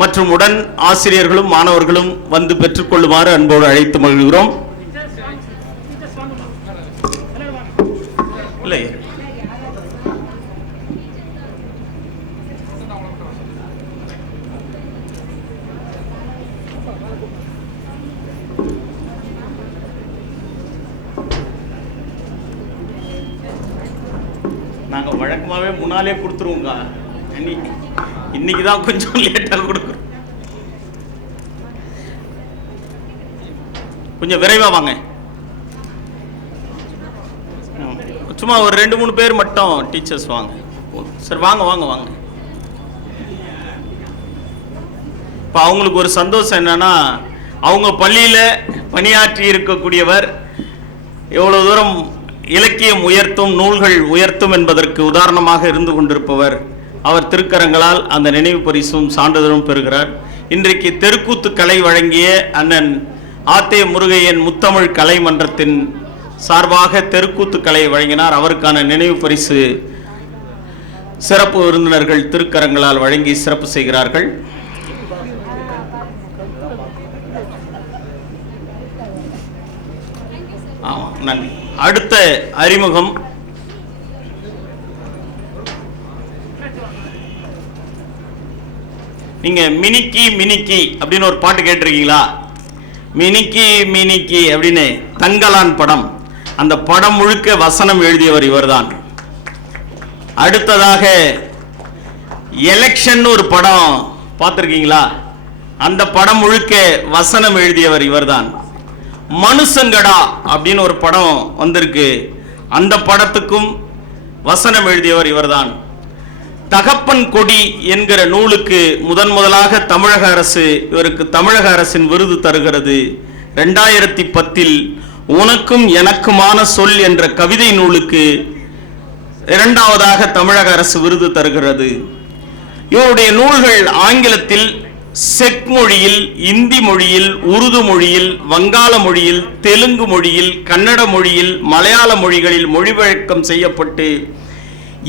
மற்றும் உடன் ஆசிரியர்களும் மாணவர்களும் வந்து பெற்றுக்கொள்ளுமாறு அன்போடு அழைத்து மகிழ்கிறோம். இல்லை நாங்க வழக்கமாவே முன்னாலே கொடுத்துருவோங்க. இன்னைக்கு தான் கொஞ்சம் லேட்டாக கொடுக்குறோம். கொஞ்சம் விரைவா வாங்க. சும்மா ஒரு 2-3 பேர் மட்டும் டீச்சர்ஸ் வாங்க. சரி வாங்க வாங்க வாங்க. இப்போ அவங்களுக்கு ஒரு சந்தோஷம் என்னன்னா, அவங்க பள்ளியில் பணியாற்றி இருக்கக்கூடியவர் எவ்வளவு தூரம் இலக்கியம் உயர்த்தும், நூல்கள் உயர்த்தும் என்பதற்கு உதாரணமாக இருந்து கொண்டிருப்பவர். அவர் திருக்கரங்களால் அந்த நினைவு பரிசும் சான்றிதழும் பெறுகிறார். இன்றைக்கு தெருக்கூத்து கலை வழங்கிய அண்ணன் ஆத்தே முருகையன் முத்தமிழ் கலை மன்றத்தின் சார்பாக தெருக்கூத்து கலை வழங்கினார். அவருக்கான நினைவு பரிசு சிறப்பு விருந்தினர்கள் திருக்கரங்களால் வழங்கி சிறப்பு செய்கிறார்கள். நன்றி. அடுத்த அறிமுகம் நீங்க மினிக்கி மினிக்கி அப்படின்னு ஒரு பாட்டு கேட்டிருக்கீங்களா? மினிக்கி மினிக்கி அப்படின்னு தங்கலான் படம், அந்த படம் முழுக்க வசனம் எழுதியவர் இவர்தான். அடுத்ததாக எலெக்ஷன் ஒரு படம் பார்த்திருக்கீங்களா? அந்த படம் முழுக்க வசனம் எழுதியவர் இவர்தான். மனுசங்கடா அப்படின்னு ஒரு படம் வந்திருக்கு, அந்த படத்துக்கும் வசனம் எழுதியவர் இவர்தான். தகப்பன் கொடி என்கிற நூலுக்கு முதலாக தமிழக அரசு இவருக்கு தமிழக அரசின் விருது தருகிறது. 2010 உனக்கும் எனக்குமான சொல் என்ற கவிதை நூலுக்கு இரண்டாவதாக தமிழக அரசு விருது தருகிறது. இவருடைய நூல்கள் ஆங்கிலத்தில், செக் மொழியில், இந்தி மொழியில், உருது மொழியில், வங்காள மொழியில், தெலுங்கு மொழியில், கன்னட மொழியில், மலையாள மொழிகளில் மொழிபெயர்க்கம் செய்யப்பட்டு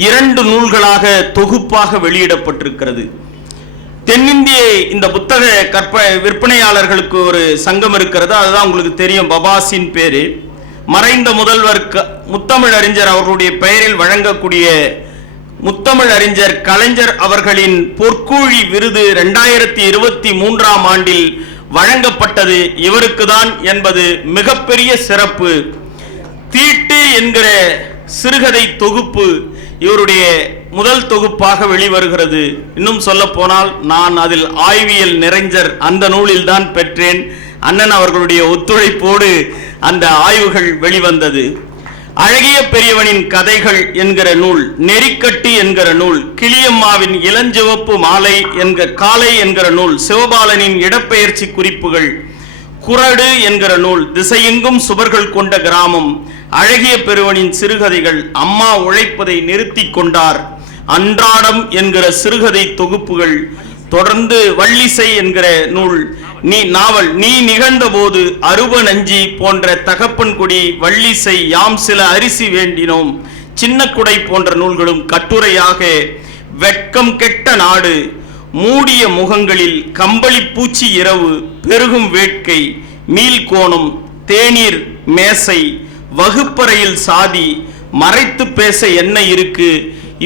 2 நூல்களாக தொகுப்பாக வெளியிடப்பட்டிருக்கிறது. தென்னிந்திய இந்த புத்தக விற்பனையாளர்களுக்கு ஒரு சங்கம் இருக்கிறது, அதுதான் உங்களுக்கு தெரியும், பபாசின் பேரு. மறைந்த முதல்வர் முத்தமிழ் அறிஞர் அவர்களுடைய பெயரில் வழங்கக்கூடிய முத்தமிழ் அறிஞர் கலைஞர் அவர்களின் பொற்கூழி விருது 2023ஆம் ஆண்டில் வழங்கப்பட்டது இவருக்கு தான் என்பது மிகப்பெரிய சிறப்பு. தீட்டு என்கிற சிறுகதை தொகுப்பு இவருடைய முதல் தொகுப்பாக வெளிவருகிறது. இன்னும் சொல்ல போனால் நான் அதில் ஆய்வியல் நிறைஞர் அந்த நூலில் தான் பெற்றேன். அண்ணன் அவர்களுடைய ஒத்துழைப்போடு அந்த ஆய்வுகள் வெளிவந்தது. அழகிய பெரியவனின் கதைகள் என்கிற நூல், நெறிக்கட்டு என்கிற நூல், கிளியம்மாவின் இளஞ்சிவப்பு மாலை காலை என்கிற நூல், சிவபாலனின் இடப்பெயர்ச்சி குறிப்புகள், குறடு என்கிற நூல், திசையெங்கும் சுவர்கள் கொண்ட கிராமம், அழகிய பெருவனின் சிறுகதைகள், அம்மா உழைப்பதை நிறுத்தி கொண்டார், அன்றாடம் என்கிற சிறுகதை தொகுப்புகள், தொடர்ந்து வள்ளிசை என்கிற நூல், நாவல், நீ நிகழ்ந்த போது, அருவ நஞ்சி போன்ற தகப்பன் கொடி, வள்ளிசை, யாம் சில அரிசி வேண்டினோம், சின்ன குடை போன்ற நூல்களும் கட்டுரையாக வெட்கம் கெட்ட நாடு, மூடிய முகங்களில், கம்பளி பூச்சி இரவு, பெருகும் வேட்கை, மீள்கோணம், தேநீர் மேசை, வகுப்பறையில் சாதி, மறைத்து பேச என்ன இருக்கு,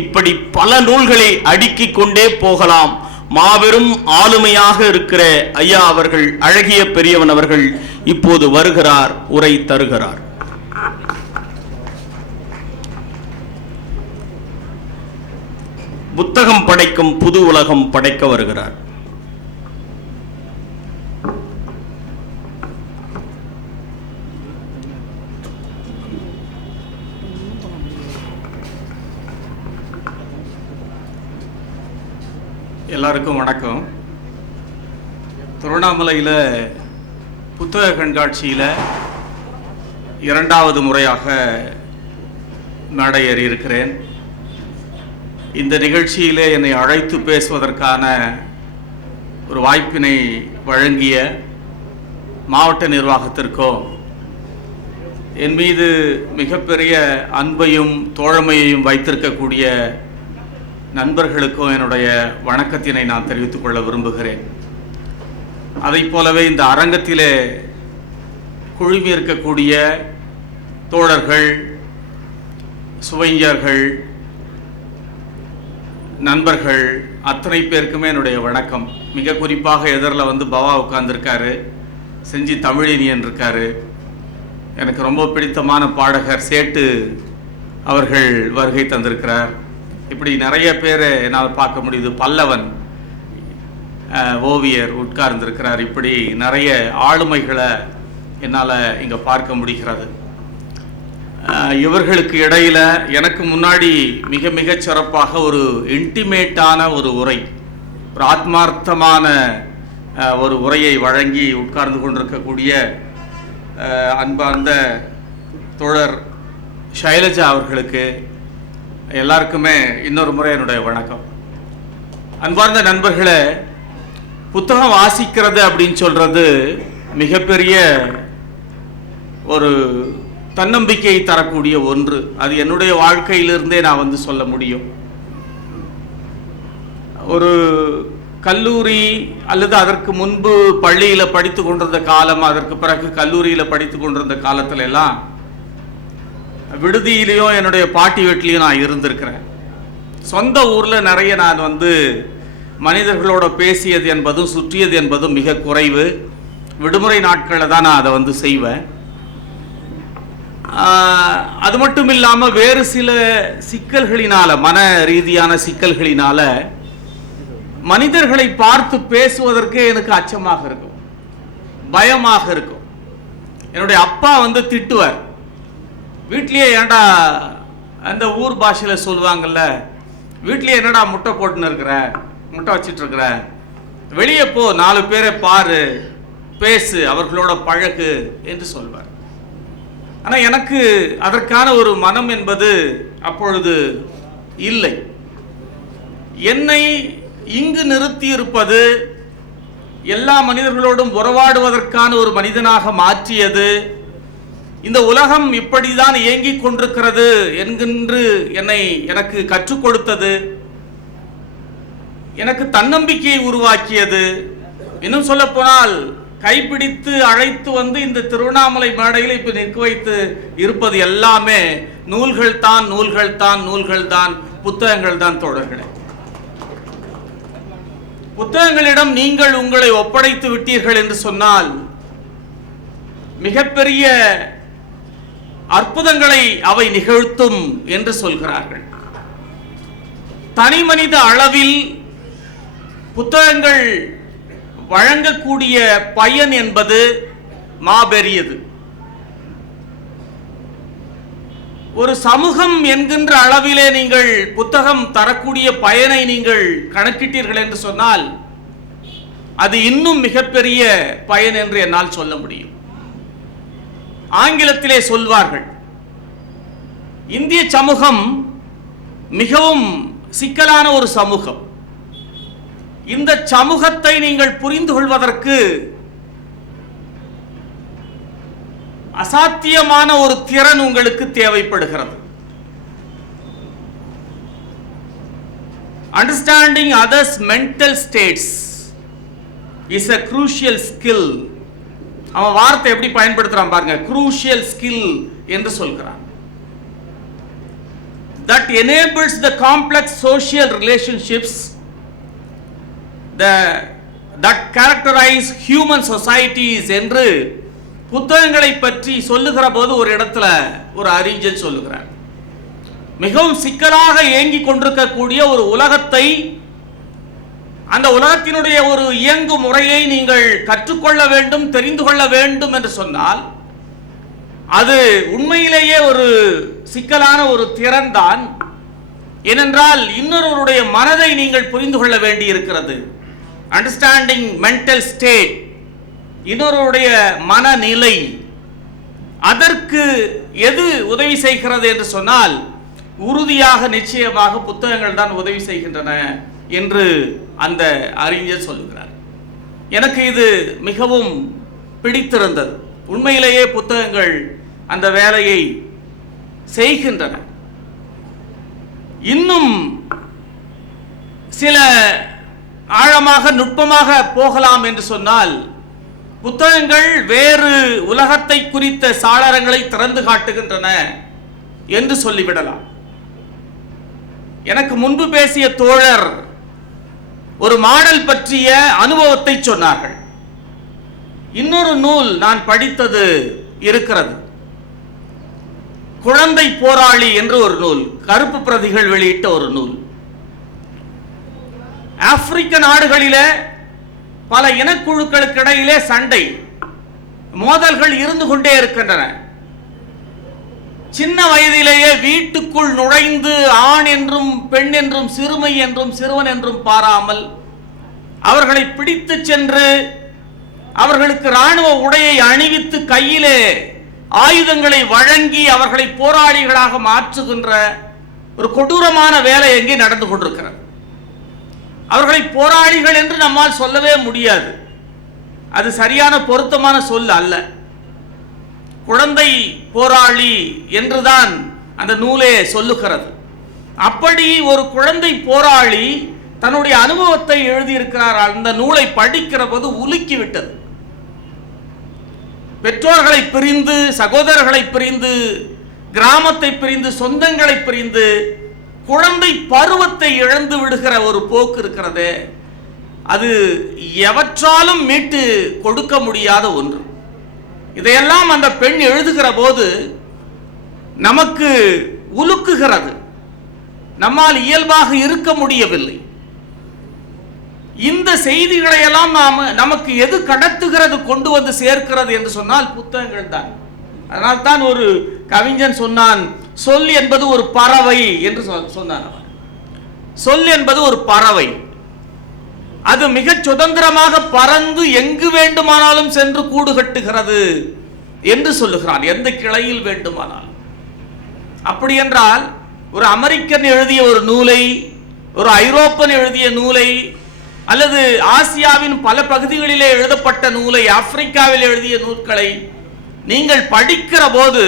இப்படி பல நூல்களை அடுக்கிக் கொண்டே போகலாம். மாபெரும் ஆளுமையாக இருக்கிற ஐயா அவர்கள், அழகிய பெரியவன் அவர்கள் இப்போது வருகிறார், உரை தருகிறார். புத்தகம் படைக்கும் புது உலகம் படைக்க வருகிறார். எல்லாருக்கும் வணக்கம். திருவண்ணாமலையில் புத்தக கண்காட்சியில் 2வது முறையாக மேடையேறி இருக்கிறேன். இந்த நிகழ்ச்சியிலே என்னை அழைத்து பேசுவதற்கான ஒரு வாய்ப்பினை வழங்கிய மாவட்ட நிர்வாகத்திற்கும், என் மீது மிகப்பெரிய அன்பையும் தோழமையையும் வைத்திருக்கக்கூடிய நண்பர்களுக்கும் என்னுடைய வணக்கத்தினை நான் தெரிவித்துக் கொள்ள விரும்புகிறேன். அதை போலவே இந்த அரங்கத்திலே குழுமி இருக்கக்கூடிய தோழர்கள், சுவைஞர்கள், நண்பர்கள் அத்தனை பேருக்குமே என்னுடைய வணக்கம். மிக குறிப்பாக எதிரில் வந்து பவா உட்கார்ந்துருக்காரு, செஞ்சி தமிழினியன் இருக்காரு, எனக்கு ரொம்ப பிடித்தமான பாடகர் சேட்டு அவர்கள் வருகை தந்திருக்கிறார். இப்படி நிறைய பேரை என்னால் பார்க்க முடியுது. பல்லவன் ஓவியர் உட்கார்ந்திருக்கிறார். இப்படி நிறைய ஆளுமைகளை என்னால் இங்கே பார்க்க முடிகிறது. இவர்களுக்கு இடையில் எனக்கு முன்னாடி மிக மிக சிறப்பாக ஒரு இன்டிமேட்டான ஒரு உரை, ஒரு ஆத்மார்த்தமான ஒரு உரையை வழங்கி உட்கார்ந்து கொண்டிருக்கக்கூடிய அன்பார்ந்த தோழர் ஷைலஜா அவர்களுக்கு எல்லாருக்குமே இன்னொரு முறை என்னுடைய வணக்கம். அன்பார்ந்த நண்பர்களே, புத்தகம் வாசிக்கிறது அப்படின்னு சொல்றது மிகப்பெரிய ஒரு தன்னம்பிக்கையை தரக்கூடிய ஒன்று. அது என்னுடைய வாழ்க்கையிலிருந்தே நான் வந்து சொல்ல முடியும். ஒரு கல்லூரி அல்லது அதற்கு முன்பு பள்ளியில் படித்து கொண்டிருந்த காலம், அதற்கு பிறகு கல்லூரியில் படித்து கொண்டிருந்த காலத்துல எல்லாம் விடுதியிலையும் என்னுடைய பாட்டி வீட்டிலையும் நான் இருந்திருக்கிறேன். சொந்த ஊரில் நிறைய நான் வந்து மனிதர்களோட பேசியது என்பதும் சுற்றியது என்பதும் மிக குறைவு. விடுமுறை நாட்களில் தான் நான் அதை வந்து செய்வேன். அது மட்டும் இல்லாமல் வேறு சில சிக்கல்களினால, மன ரீதியான சிக்கல்களினால மனிதர்களை பார்த்து பேசுவதற்கே எனக்கு அச்சமாக இருக்கும், பயமாக இருக்கும். என்னுடைய அப்பா வந்து திட்டுவார். வீட்லேயே ஏன்டா, அந்த ஊர் பாஷையில் சொல்லுவாங்கள்ல, வீட்லேயே என்னடா முட்டை போட்டுன்னு இருக்கிற, முட்டை வச்சிட்டு இருக்கிற, வெளியே போ, 4 பேரை பாரு, பேசு, அவர்களோட பழகு என்று சொல்வார். ஆனால் எனக்கு அதற்கான ஒரு மனம் என்பது அப்பொழுது இல்லை. என்னை இங்கு நிறுத்தி இருப்பது, எல்லா மனிதர்களோடும் உறவாடுவதற்கான ஒரு மனிதனாக மாற்றியது, இந்த உலகம் இப்படிதான் இயங்கிக் கொண்டிருக்கிறது என்கின்ற எனக்கு கற்றுக் கொடுத்தது, எனக்கு தன்னம்பிக்கையை உருவாக்கியது. இன்னும் சொல்ல போனால் கைப்பிடித்து அழைத்து வந்து இந்த திருவண்ணாமலை மேடையில் இப்ப நிற்க வைத்து இருப்பது எல்லாமே நூல்கள் தான், நூல்கள் தான், நூல்கள் தான், புத்தகங்கள் தான் தோழர்களே. புத்தகங்களிடம் நீங்கள் உங்களை ஒப்படைத்து விட்டீர்கள் என்று சொன்னால் மிகப்பெரிய அற்புதங்களை அவை நிகழ்த்தும் என்று சொல்கிறார்கள். தனி மனித அளவில் புத்தகங்கள் வழங்கக்கூடிய பயன் என்பது மாபெரியது. ஒரு சமூகம் என்கின்ற அளவிலே நீங்கள் புத்தகம் தரக்கூடிய பயனை நீங்கள் கணக்கிட்டீர்கள் என்று சொன்னால் அது இன்னும் மிகப்பெரிய பயன் என்று என்னால் சொல்ல முடியும். ஆங்கிலத்திலே சொல்வார்கள், இந்திய சமூகம் மிகவும் சிக்கலான ஒரு சமூகம். இந்த சமூகத்தை நீங்கள் புரிந்து கொள்வதற்கு அசாத்தியமான ஒரு திறன் உங்களுக்கு தேவைப்படுகிறது. Understanding others' mental states is a crucial skill. அவன் வார்த்தை எப்படி பயன்படுத்துறான் பாருங்க, crucial skill என்று சொல்கிறான். That enables the complex social relationships that characterize human societies என்று புத்தகங்களை பற்றி சொல்லுகிற போது ஒரு இடத்துல ஒரு அறிஞர் சொல்லுகிறார், மிகவும் சிக்கலாக இயங்கிக் கொண்டிருக்கக்கூடிய ஒரு உலகத்தை, அந்த உலகத்தினுடைய ஒரு இயங்கு முறையை நீங்கள் கற்றுக்கொள்ள வேண்டும், தெரிந்து கொள்ள வேண்டும் என்று சொன்னால் அது உண்மையிலேயே ஒரு சிக்கலான ஒரு திறன் தான். ஏனென்றால் இன்னொருவருடைய மனதை நீங்கள் புரிந்து கொள்ள வேண்டி இருக்கிறது. அண்டர்ஸ்டாண்டிங் மென்டல் ஸ்டேட், இன்னொருடைய மனநிலை, அதற்கு எது உதவி செய்கிறது என்று சொன்னால் உறுதியாக நிச்சயமாக புத்தகங்கள் தான் உதவி செய்கின்றன என்று அந்த அறிஞர் சொல்லுகிறார். எனக்கு இது மிகவும் பிடித்திருந்தது. உண்மையிலேயே புத்தகங்கள் அந்த வேலையை செய்கின்றன. இன்னும் சில ஆழமாக நுட்பமாக போகலாம் என்று சொன்னால், புத்தகங்கள் வேறு உலகத்தை குறித்த சாளரங்களை திறந்து காட்டுகின்றன என்று சொல்லிவிடலாம். எனக்கு முன்பு பேசிய தோழர் ஒரு மாடல் பற்றிய அனுபவத்தை சொன்னார்கள். இன்னொரு நூல் நான் படித்தது இருக்கிறது, குழந்தை போராளி என்று ஒரு நூல், கருப்பு பிரதிகள் வெளியிட்ட ஒரு நூல். ஆப்பிரிக்க நாடுகளிலே பல இனக்குழுக்களுக்கு இடையிலே சண்டை மோதல்கள் இருந்து கொண்டே இருக்கின்றன. சின்ன வயதிலேயே வீட்டுக்குள் நுழைந்து ஆண் என்றும் பெண் என்றும் சிறுமை என்றும் சிறுவன் என்றும் பாராமல் அவர்களை பிடித்து சென்று அவர்களுக்கு இராணுவ உடையை அணிவித்து கையிலே ஆயுதங்களை வழங்கி அவர்களை போராளிகளாக மாற்றுகின்ற ஒரு கொடூரமான வேலை எங்கே நடந்து கொண்டிருக்கிறது. அவர்களை போராளிகள் என்று நம்மால் சொல்லவே முடியாது, அது சரியான பொருத்தமான சொல் அல்ல. குழந்தை போராளி என்றுதான் அந்த நூலே சொல்லுகிறது. அப்படி ஒரு குழந்தை போராளி தன்னுடைய அனுபவத்தை எழுதியிருக்கிறார். அந்த நூலை படிக்கிற போது உலுக்கி விட்டது. பெற்றோர்களை பிரிந்து, சகோதரர்களை பிரிந்து, கிராமத்தை பிரிந்து, சொந்தங்களை பிரிந்து, குழந்தை பருவத்தை இழந்து விடுகிற ஒரு போக்கு இருக்கிறது. அது எவற்றாலும் மீட்டு கொடுக்க முடியாத ஒன்று. இதையெல்லாம் அந்த பெண் எழுதுகிற போது நமக்கு உலுக்குகிறது. நம்மால் இயல்பாக இருக்க முடியவில்லை. இந்த செய்திகளை எல்லாம் நமக்கு எது கடத்துகிறது, கொண்டு வந்து சேர்க்கிறது என்று சொன்னால் புத்தகங்கள் தான். அதனால் தான் ஒரு கவிஞன் சொன்னான், சொல் என்பது ஒரு பறவை என்று சொன்னான். சொல் என்பது ஒரு பறவை, அது மிக சுதந்திரமாக பறந்து எங்கு வேண்டுமானாலும் சென்று கூடு கட்டுகிறது என்று சொல்லுகிறான், எந்த கிளையில் வேண்டுமானாலும். அப்படி என்றால் ஒரு அமெரிக்கன் எழுதிய ஒரு நூலை, ஒரு ஐரோப்பன் எழுதிய நூலை, அல்லது ஆசியாவின் பல பகுதிகளிலே எழுதப்பட்ட நூலை, ஆப்பிரிக்காவில் எழுதிய நூல்களை நீங்கள் படிக்கிற போது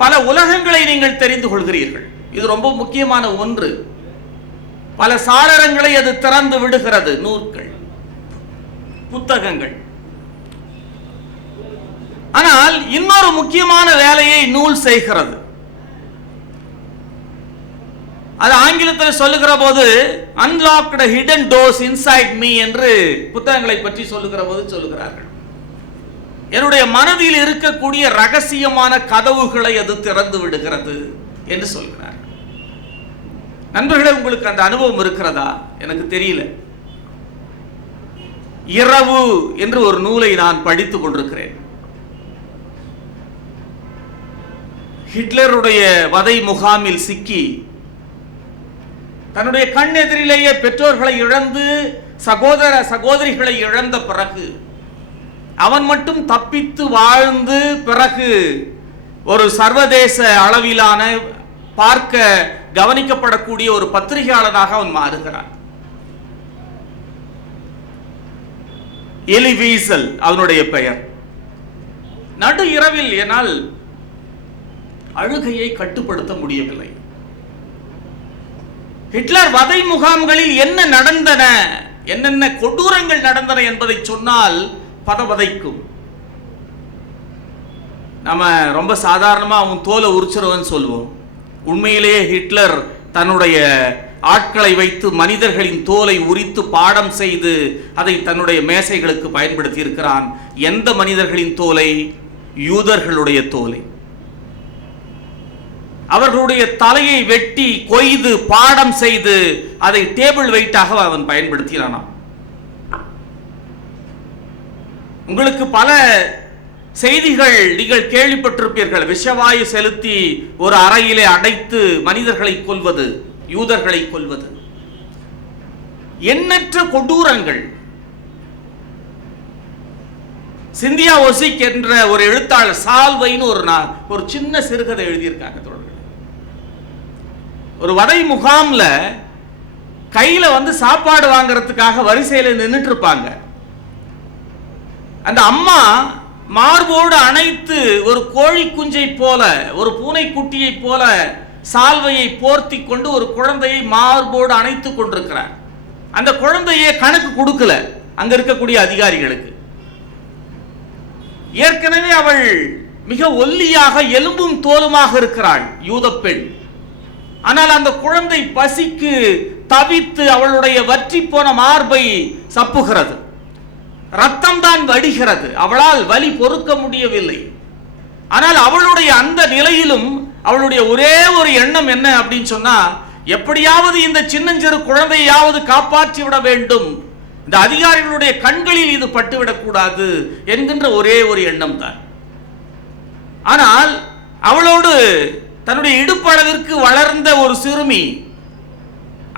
பல உலகங்களை நீங்கள் தெரிந்து கொள்கிறீர்கள். இது ரொம்ப முக்கியமான ஒன்று. பல சாளரங்களை அது திறந்து விடுகிறது. நூல்கள், புத்தகங்கள். ஆனால் இன்னொரு முக்கியமான வேலையை நூல் செய்கிறது. அது ஆங்கிலத்தில் சொல்லுகிற போது unlocked hidden doors inside me என்று புத்தகங்களை பற்றி சொல்லுகிற போது சொல்லுகிறார்கள். என்னுடைய மனதில் இருக்கக்கூடிய ரகசியமான கதவுகளை அது திறந்து விடுகிறது என்று சொல்கிறார். நண்பர்களே, உங்களுக்கு அந்த அனுபவம் இருக்கிறதா? எனக்கு தெரியல. இரவு என்று ஒரு நூலை நான் படித்துக் கொண்டிருக்கிறேன். ஹிட்லருடைய வதை முகாமில் சிக்கி தன்னுடைய கண் எதிரிலேயே பெற்றோர்களை இழந்து சகோதர சகோதரிகளை இழந்த பிறகு அவன் மட்டும் தப்பித்து வாழ்ந்து பிறகு ஒரு சர்வதேச அளவிலான பார்க்க கவனிக்கப்படக்கூடிய ஒரு பத்திரிகையாளனாக அவன் மாறுகிறான். எலி வீசல் அவனுடைய பெயர். நடு இரவில் என்னால் அழுகையை கட்டுப்படுத்த முடியவில்லை. ஹிட்லர் வதை முகாம்களில் என்ன நடந்தன, என்னென்ன கொடூரங்கள் நடந்தன என்பதை சொன்னால் பதவதைக்கும். நம்ம ரொம்ப சாதாரணமா அவன் தோலை உரிச்சிருவன் சொல்லுவோம். உண்மையிலேயே ஹிட்லர் தன்னுடைய ஆட்களை வைத்து மனிதர்களின் தோலை உரித்து பாடம் செய்து அதை தன்னுடைய மேசைகளுக்கு பயன்படுத்தி இருக்கிறான். எந்த மனிதர்களின் தோலை? யூதர்களுடைய தோலை. அவர்களுடைய தலையை வெட்டி கொய்து பாடம் செய்து அதை டேபிள் வெயிட்டாக அவன் பயன்படுத்தினான். உங்களுக்கு பல செய்திகள் நீங்கள் கேள்விப்பட்டிருப்பீர்கள். விஷவாயு செலுத்தி ஒரு அறையிலே அடைத்து மனிதர்களை கொல்வது, யூதர்களை கொல்வது, எண்ணற்ற கொடூரங்கள். சிந்தியா ஒசிக் என்ற ஒரு எழுத்தாளர் சால்வைன்னு ஒரு சின்ன சிறுகதை எழுதியிருக்காங்க. ஒரு வதை முகாம்ல கையில சாப்பாடு வாங்கறதுக்காக வரிசையில நின்றுட்டு இருப்பாங்க. அந்த அம்மா மார்போடு அணைத்து ஒரு கோழி குஞ்சை போல, ஒரு பூனை குட்டியை போல சால்வையை போர்த்தி கொண்டு ஒரு குழந்தையை மார்போடு அணைத்துக் கொண்டிருக்கிறார். அந்த குழந்தையே கணக்கு கொடுக்கல அங்க இருக்கக்கூடிய அதிகாரிகளுக்கு. ஏற்கனவே அவள் மிக ஒல்லியாக எலும்பும் தோலுமாக இருக்கிறாள், யூத பெண். ஆனால் அந்த குழந்தை பசிக்கு தவித்து அவளுடைய வற்றி போன மார்பை சப்புகிறது, ரத்தம் தான் வடிகிறது, அவளால் வலி பொறுக்க முடியவில்லை. ஆனால் அவளுடைய அந்த நிலையிலும் அவளுடைய ஒரே ஒரு எண்ணம் என்ன அப்படின்னு சொன்னா, எப்படியாவது இந்த சின்னஞ்சிறு குழந்தையாவது காப்பாற்றி விட வேண்டும், இந்த அதிகாரிகளுடைய கண்களில் இது பட்டுவிடக் கூடாது என்கின்ற ஒரே ஒரு எண்ணம் தான். ஆனால் அவளோடு தன்னுடைய இடுப்பளவிற்கு வளர்ந்த ஒரு சிறுமி,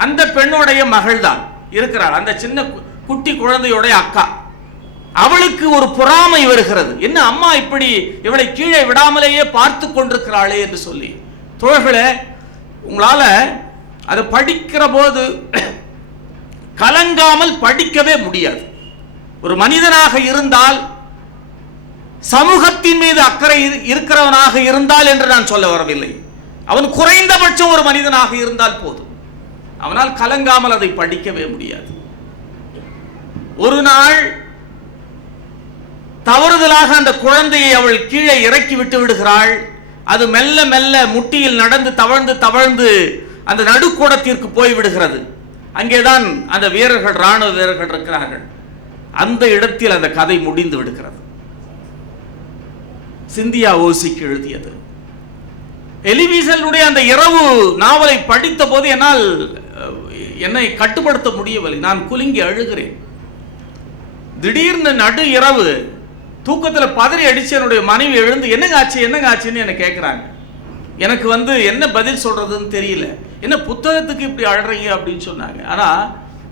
அந்த பெண்ணுடைய மகள் தான் இருக்கிறாள், அந்த சின்ன குட்டி குழந்தையோடைய அக்கா. அவளுக்கு ஒரு பொறாமை வருகிறது, என்ன அம்மா இப்படி இவளை கீழே விடாமலேயே பார்த்து கொண்டிருக்கிறாளே என்று சொல்லி. தோழர்களே, உங்களால அதை படிக்கிற போது கலங்காமல் படிக்கவே முடியாது. ஒரு மனிதனாக இருந்தால், சமூகத்தின் மீது அக்கறை இருக்கிறவனாக இருந்தால் என்று நான் சொல்ல வரவில்லை, அவன் குறைந்தபட்சம் ஒரு மனிதனாக இருந்தால் போதும், அவனால் கலங்காமல் அதை படிக்கவே முடியாது. ஒரு நாள் தவறுதலாக அந்த குழந்தையை அவள் கீழே இறக்கி விட்டு விடுகிறாள். அது மெல்ல மெல்ல முட்டியில் நடந்து தவழ்ந்து தவழ்ந்து அந்த நடுக்கூடத்திற்கு போய் விடுகிறது. அங்கேதான் அந்த வீரர்கள், ராணுவ வீரர்கள் இருக்கிறார்கள். அந்த இடத்தில் அந்த கதை முடிந்து விடுகிறது. சிந்தியா ஓசிக்கு எழுதியது. எலி வீசலுடைய அந்த இரவு நாவலை படித்த போது என்னால் என்னை கட்டுப்படுத்த முடியவில்லை, நான் குலுங்கி அழுகிறேன். திடீர்னு நடு இரவு தூக்கத்தில் பதறி அடிச்சு என்னுடைய மனைவி எழுந்து என்னங்க ஆச்சுன்னு என்னை கேட்குறாங்க. எனக்கு என்ன பதில் சொல்றதுன்னு தெரியல. என்ன புத்தகத்துக்கு இப்படி அழறீங்க அப்படின்னு சொன்னாங்க. ஆனால்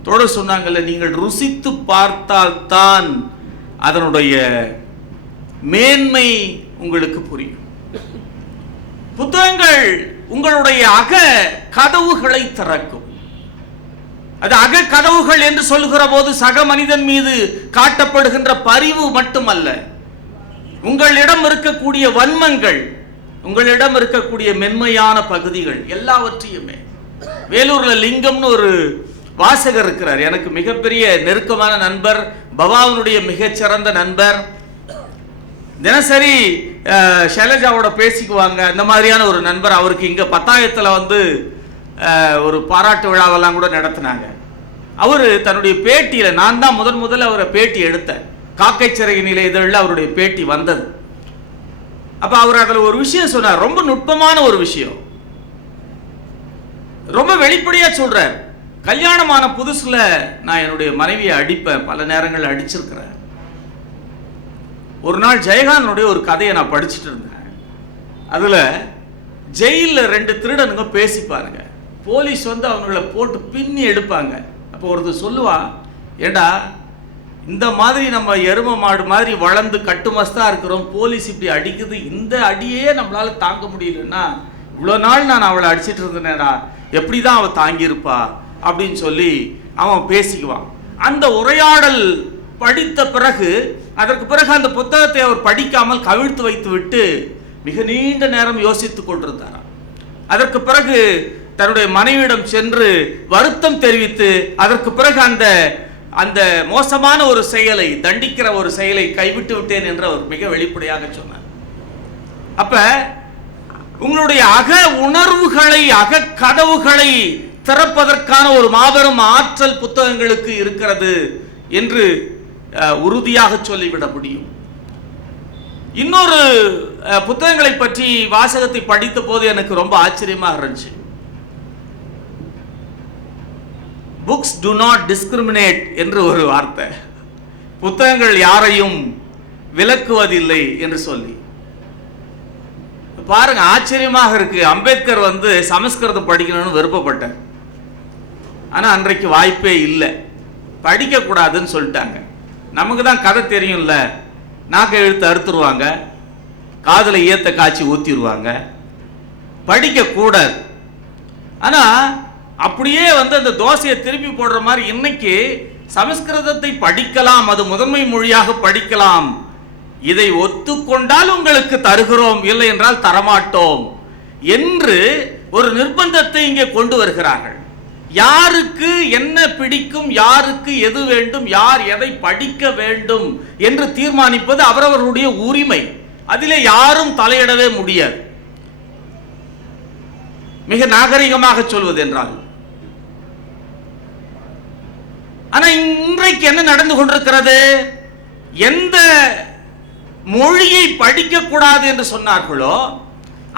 தொடர் சொன்னாங்கல்ல, நீங்கள் ருசித்து பார்த்தால்தான் அதனுடைய மேன்மை உங்களுக்கு புரியும். புத்தகங்கள் உங்களுடைய அக கதவுகளை திறக்கும். அது அக கதவுகள் என்று சொல்லுகிற போது சக மனிதன் மீது காட்டப்படுகின்ற பரிவு மட்டுமல்ல, உங்களிடம் இருக்கக்கூடிய வன்மங்கள், உங்களிடம் இருக்கக்கூடிய மென்மையான பகுதிகள் எல்லாவற்றையுமே. வேலூர்ல லிங்கம்னு ஒரு வாசகர் இருக்கிறார், எனக்கு மிகப்பெரிய நெருக்கமான நண்பர், பவாவனுடைய மிகச்சிறந்த நண்பர். தினசரி ஷைலஜாவோட பேசிக்குவாங்க, இந்த மாதிரியான ஒரு நண்பர். அவருக்கு இங்க பத்தாயத்தில் ஒரு பாராட்டு விழாவெல்லாம் கூட நடத்தினாங்க. அவர் தன்னுடைய பேட்டியில, நான் தான் முதல்ல அவரை பேட்டி எடுத்தேன், காக்கை சிறகு நிலை இதழில் அவருடைய பேட்டி வந்தது. அப்ப அவர் அதில் ஒரு விஷயம் சொன்னார், ரொம்ப நுட்பமான ஒரு விஷயம், ரொம்ப வெளிப்படையா சொல்றார். கல்யாணமான புதுசுல நான் என்னுடைய மனைவியை அடிப்பேன், பல நேரங்கள் அடிச்சிருக்கிறேன். ஒரு நாள் ஜெயகாந்தனுடைய ஒரு கதையை நான் படிச்சுட்டு இருந்தேன். அதுல ஜெயிலில் 2 திருடனுங்க பேசி பாருங்க, போலீஸ் அவங்களை போட்டு பின்னி எடுப்பாங்க. அப்போ ஒருத்தர் சொல்லுவான், ஏண்டா இந்த மாதிரி நம்ம எரும மாடு மாதிரி வளர்ந்து கட்டுமஸ்தா இருக்கிறோம், போலீஸ் இப்படி அடிக்குது, இந்த அடியே நம்மளால தாங்க முடியலன்னா இவ்வளோ நாள் நான் அவளை அடிச்சிட்டு இருந்தேனேடா, எப்படி தான் அவள் தாங்கியிருப்பா அப்படின்னு சொல்லி அவன் பேசிக்குவான். அந்த உரையாடல் படித்த பிறகு, அதற்கு பிறகு அந்த புத்தகத்தை அவர் படிக்காமல் கவிழ்த்து வைத்து விட்டு மிக நீண்ட நேரம் யோசித்துக் கொண்டிருந்தாராம். அதற்கு பிறகு தன்னுடைய மனைவியிடம் சென்று வருத்தம் தெரிவித்து, அதற்கு பிறகு அந்த மோசமான ஒரு செயலை, தண்டிக்கிற ஒரு செயலை கைவிட்டு விட்டேன் என்று அவர் மிக வெளிப்படையாக சொன்னார். அப்ப உங்களுடைய அக உணர்வுகளை, அக கதவுகளை திறப்பதற்கான ஒரு மாபெரும் ஆற்றல் புத்தகங்களுக்கு இருக்கிறது என்று உறுதியாக சொல்லிவிட முடியும். இன்னொரு புத்தகங்களை பற்றி வாசகத்தை படித்த போது எனக்கு ரொம்ப ஆச்சரியமாக இருந்துச்சு. புக்ஸ் டு நாட் டிஸ்கிரிமினேட் என்று ஒரு வார்த்தை, புத்தகங்கள் யாரையும் விலக்குவதில்லை என்று சொல்லி. பாருங்க, ஆச்சரியமாக இருக்கு. அம்பேத்கர் சமஸ்கிருதம் படிக்கணும்னு விருப்பப்பட்டார், ஆனா அன்றைக்கு வாய்ப்பே இல்லை, படிக்க கூடாதுன்னு சொல்லிட்டாங்க. நமக்கு தான் கதை தெரியும்ல, நாக்கை இழுத்து அறுத்துருவாங்க, காதலை ஏத்த காய்ச்சி ஊத்திடுவாங்க, படிக்க கூடாது. ஆனா அப்படியே அந்த தோசையை திருப்பி போடுற மாதிரி இன்னைக்கு சமஸ்கிருதத்தை படிக்கலாம், அது முதன்மை மொழியாக படிக்கலாம், இதை ஒத்துக்கொண்டால் உங்களுக்கு தருகிறோம், இல்லை என்றால் தரமாட்டோம் என்று ஒரு நிர்பந்தத்தை இங்கே கொண்டு வருகிறார்கள். யாருக்கு என்ன பிடிக்கும், யாருக்கு எது வேண்டும், யார் எதை படிக்க வேண்டும் என்று தீர்மானிப்பது அவரவர்களுடைய உரிமை. அதிலே யாரும் தலையிடவே முடியாது. மிக நாகரிகமாக சொல்வது என்றால். ஆனா இன்றைக்கு என்ன நடந்து கொண்டிருக்கிறது? எந்த மொழியை படிக்க கூடாது என்று சொன்னார்களோ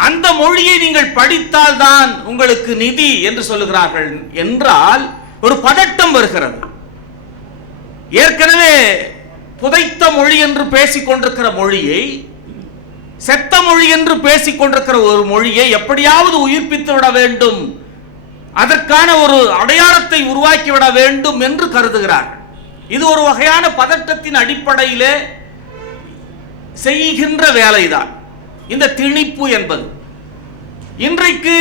அந்த மொழியை நீங்கள் படித்தால் தான் உங்களுக்கு நிதி என்று சொல்லுகிறார்கள் என்றால் ஒரு பதட்டம் வருகிறது. ஏற்கனவே புதைத்த மொழி என்று பேசிக் கொண்டிருக்கிற மொழியை, செத்த மொழி என்று பேசிக் கொண்டிருக்கிற ஒரு மொழியை எப்படியாவது உயிர்ப்பித்து விட வேண்டும், அதற்கான ஒரு அடையாளத்தை உருவாக்கிவிட வேண்டும் என்று கருதுகிறார். இது ஒரு வகையான பதட்டத்தின் அடிப்படையிலே செய்கின்ற வேலைதான் இந்த திணிப்பு என்பது. இன்றைக்கு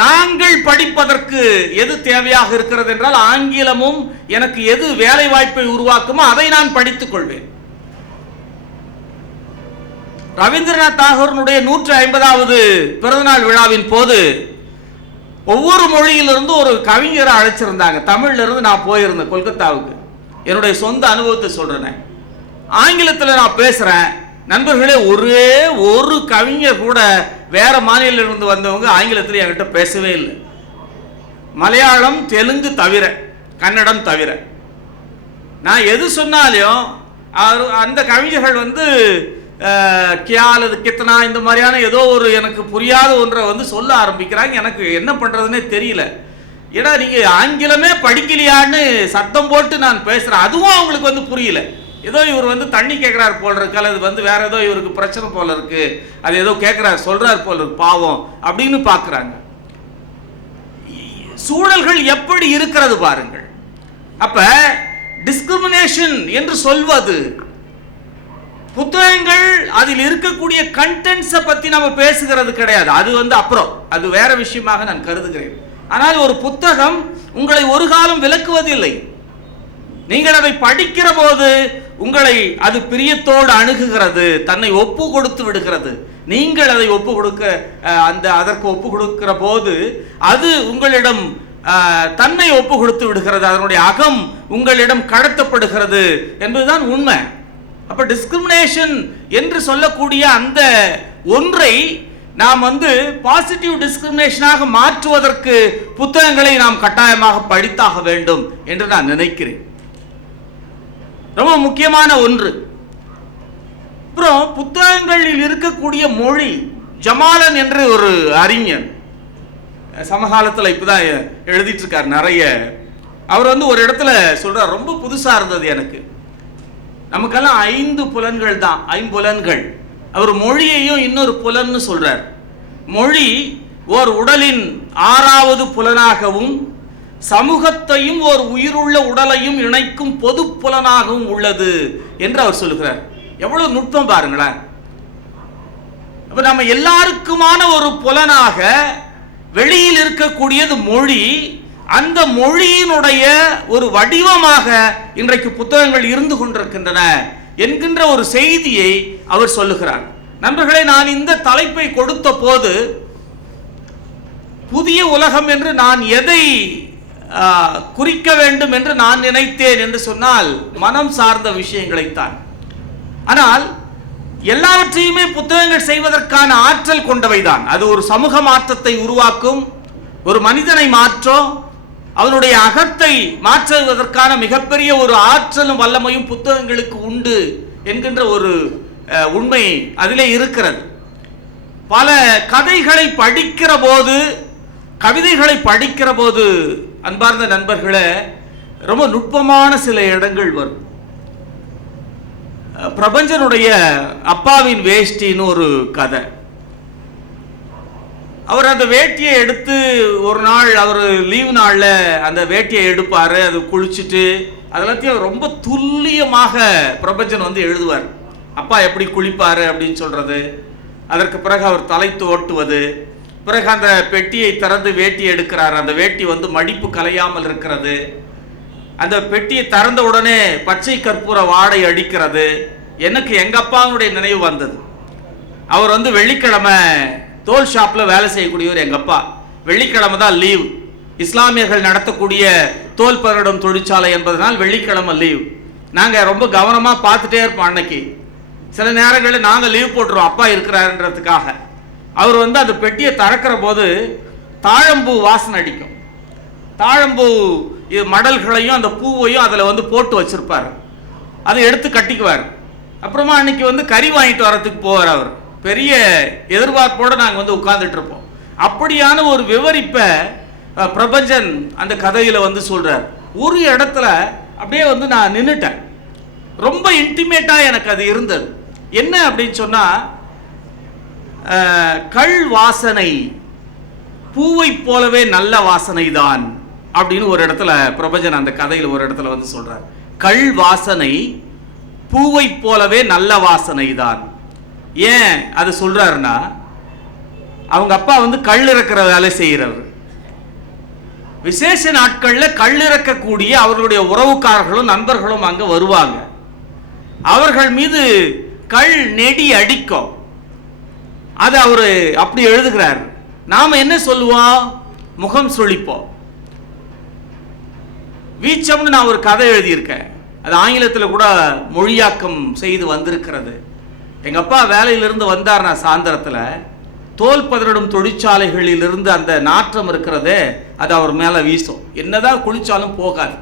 நாங்கள் படிப்பதற்கு எது தேவையாக இருக்கிறது என்றால், ஆங்கிலமும் எனக்கு எது வேலை வாய்ப்பை உருவாக்குமோ அதை நான் படித்துக் கொள்வேன். ரவீந்திரநாத் தாகூரினுடைய 150வது பிறந்தநாள் விழாவின் போது ஒவ்வொரு மொழியிலிருந்து ஒரு கவிஞரை அழைச்சிருந்தாங்க. தமிழ்ல இருந்து நான் போயிருந்தேன் கொல்கத்தாவுக்கு. என்னுடைய சொந்த அனுபவத்தை சொல்றேன். ஆங்கிலத்தில் நான் பேசுறேன். நண்பர்களே, ஒரே ஒரு கவிஞர் கூட வேற மாநிலத்திலிருந்து வந்தவங்க ஆங்கிலத்தில் என்கிட்ட பேசவே இல்லை. மலையாளம், தெலுங்கு தவிர, கன்னடம் தவிர. நான் எது சொன்னாலும் அந்த கவிஞர்கள் வந்து கியால் கித்தனா இந்த மாதிரியான ஏதோ ஒரு எனக்கு புரியாத ஒன்றை வந்து சொல்ல ஆரம்பிக்கிறாங்க. எனக்கு என்ன பண்றதுன்னே தெரியல. ஏன்னா நீங்க ஆங்கிலமே படிக்கலையான்னு சத்தம் போட்டு நான் பேசுறேன். அதுவும் அவங்களுக்கு வந்து புரியல. ஏதோ இவர் வந்து தண்ணி கேட்கிறார் போல இருக்கு, அல்லது வந்து வேற ஏதோ இவருக்கு பிரச்சனை போல இருக்கு, அது ஏதோ கேட்கிறார் சொல்றார் போல இருக்கு, பாவம் அப்படின்னு பார்க்கறாங்க. சூழல்கள் எப்படி இருக்கிறது பாருங்கள். அப்ப டிஸ்கிரிமினேஷன் என்று சொல்வது, புத்தகங்கள் அதில் இருக்கக்கூடிய கண்டென்ட்ஸை பத்தி நம்ம பேசுகிறது கிடையாது. அது வந்து அப்புறம், அது வேற விஷயமாக நான் கருதுகிறேன். ஆனால் ஒரு புத்தகம் உங்களை ஒரு காலம் விலக்குவதில்லை. நீங்கள் அதை படிக்கிற போது உங்களை அது பிரியத்தோடு அணுகுகிறது, தன்னை ஒப்பு கொடுத்து விடுகிறது. நீங்கள் அதை ஒப்பு கொடுக்க அதற்கு ஒப்பு கொடுக்கிற போது அது உங்களிடம் தன்னை ஒப்பு கொடுத்து விடுகிறது, அதனுடைய அகம் உங்களிடம் கடத்தப்படுகிறது என்பதுதான் உண்மை. அப்ப டிஸ்கிரிமினேஷன் என்று சொல்லக்கூடிய அந்த ஒன்றை நாம் வந்து பாசிட்டிவ் டிஸ்கிரிமினேஷனாக மாற்றுவதற்கு புத்தகங்களை நாம் கட்டாயமாக படித்தாக வேண்டும் என்று நான் நினைக்கிறேன். ரொம்ப முக்கியமான ஒன்று. அப்புறம் புத்தகங்களில் இருக்கக்கூடிய மொழி, ஜமாலன் என்று ஒரு அறிஞர் சமகாலத்தில் இப்பதான் எழுதிட்டு இருக்கார் நிறைய. அவர் வந்து ஒரு இடத்துல சொல்றார், ரொம்ப புதுசா இருந்தது எனக்கு. நமக்கெல்லாம் 5 புலன்கள் தான், 5 புலன்கள். அவர் மொழியையும் இன்னொரு புலன்னு சொல்றார். மொழி ஓர் உடலின் 6வது புலனாகவும் சமூகத்தையும் ஒரு உயிருள்ள உடலையும் இணைக்கும் பொது புலனாகவும் உள்ளது என்று அவர் சொல்லுகிறார். எவ்வளவு நுட்பம் பாருங்களேன். அப்ப நம்ம எல்லாருக்குமான ஒரு புலனாக வெளியில் இருக்கக்கூடியது மொழி. அந்த மொழியினுடைய ஒரு வடிவமாக இன்றைக்கு புத்தகங்கள் இருந்து கொண்டிருக்கின்றன என்கின்ற ஒரு செய்தியை அவர் சொல்லுகிறார். நண்பர்களே, நான் இந்த தலைப்பை கொடுத்த போது புதிய உலகம் என்று நான் எதை குறிக்க வேண்டும் என்று நான் நினைத்தேன் என்று சொன்னால் மனம் சார்ந்த விஷயங்களைத்தான். ஆனால் எல்லாவற்றையுமே புத்தகங்கள் செய்வதற்கான ஆற்றல் கொண்டவைதான். அது ஒரு சமூக மாற்றத்தை உருவாக்கும், ஒரு மனிதனை மாற்றும், அவனுடைய அகத்தை மாற்றுவதற்கான மிகப்பெரிய ஒரு ஆற்றலும் வல்லமையும் புத்தகங்களுக்கு உண்டு என்கின்ற ஒரு உண்மை அதிலே இருக்கிறது. பல கதைகளை படிக்கிற போது, கவிதைகளை படிக்கிற போது அன்பார்ந்த நண்பர்களே, ரொம்ப நுட்பமான சில இடங்கள் வரும். பிரபஞ்சனுடைய அப்பாவின் வேஷ்டின்னு ஒரு கதை. அவர் அந்த வேட்டியை எடுத்து ஒரு நாள், அவர் லீவ் நாளில் அந்த வேட்டியை எடுப்பார், அது குளிச்சுட்டு அதெல்லாத்தையும் ரொம்ப துல்லியமாக பிரபஞ்சன் வந்து எழுதுவார். அப்பா எப்படி குளிப்பார் அப்படின்னு சொல்றது, அதற்கு பிறகு அவர் தலை தோட்டுவது, பிறகு அந்த பெட்டியை திறந்து வேட்டி எடுக்கிறார், அந்த வேட்டி வந்து மடிப்பு கலையாமல் இருக்கிறது, அந்த பெட்டியை திறந்த உடனே பச்சை கற்பூர வாடை அடிக்கிறது. எனக்கு எங்க அப்பாவுடைய நினைவு வந்தது. அவர் வந்து வெள்ளிக்கிழமை தோல் ஷாப்ல வேலை செய்யக்கூடியவர் எங்க அப்பா. வெள்ளிக்கிழமை தான் லீவ். இஸ்லாமியர்கள் நடத்தக்கூடிய தோல் பதனிடும் தொழிற்சாலை என்பதனால் வெள்ளிக்கிழமை லீவ். நாங்கள் ரொம்ப கவனமாக பார்த்துட்டே இருப்போம். அன்னைக்கு சில நேரங்களில் நாங்கள் லீவ் போட்டுருவோம் அப்பா இருக்கிறாருன்றதுக்காக. அவர் வந்து அந்த பெட்டியை திறக்கிற போது தாழம்பூ வாசனை அடிக்கும். தாழம்பூ மடல்களையும் அந்த பூவையும் அதில் வந்து போட்டு வச்சிருப்பார். அதை எடுத்து கட்டிக்குவார். அப்புறமா அன்னைக்கு வந்து கறி வாங்கிட்டு வரத்துக்கு போவார். அவர் பெரிய எதிர்பார்ப்போடு நாங்கள் வந்து உட்கார்ந்துட்டு இருப்போம். அப்படியான ஒரு விவரிப்பை பிரபஞ்சன் அந்த கதையில் வந்து சொல்கிறார். ஒரு இடத்துல அப்படியே வந்து நான் நின்றுட்டேன். ரொம்ப இன்டிமேட்டாக எனக்கு அது இருந்தது. என்ன அப்படின்னு சொன்னால், கள் வாசனை பூவை போலவே நல்ல வாசனை தான் அப்படின்னு ஒரு இடத்துல பிரபஞ்சன் அந்த கதையில் ஒரு இடத்துல வந்து சொல்றார். கள் வாசனை பூவை போலவே நல்ல வாசனை தான். ஏன் அது சொல்றாருன்னா, அவங்க அப்பா வந்து கல் இறக்கிற வேலை செய்கிறவர். விசேஷ நாட்களில் கல் இறக்கக்கூடிய அவர்களுடைய உறவுக்காரர்களும் நண்பர்களும் அங்கே வருவாங்க. அவர்கள் மீது கல் நெடி அடிக்கும். அது அவரு அப்படி எழுதுகிறார். நாம என்ன சொல்லுவோம்? முகம் சுளிப்போம். வீச்சம்னு நான் ஒரு கதை எழுதியிருக்கேன். அது ஆங்கிலத்தில் கூட மொழியாக்கம் செய்து வந்திருக்கிறது. எங்கள் அப்பா வேலையிலிருந்து வந்தார். நான் சாயந்தரத்தில் தோல் பதனிடும் தொழிற்சாலைகளில் இருந்து அந்த நாற்றம் இருக்கிறதே அது அவர் மேலே வீசும். என்னதான் குளிச்சாலும் போகாது.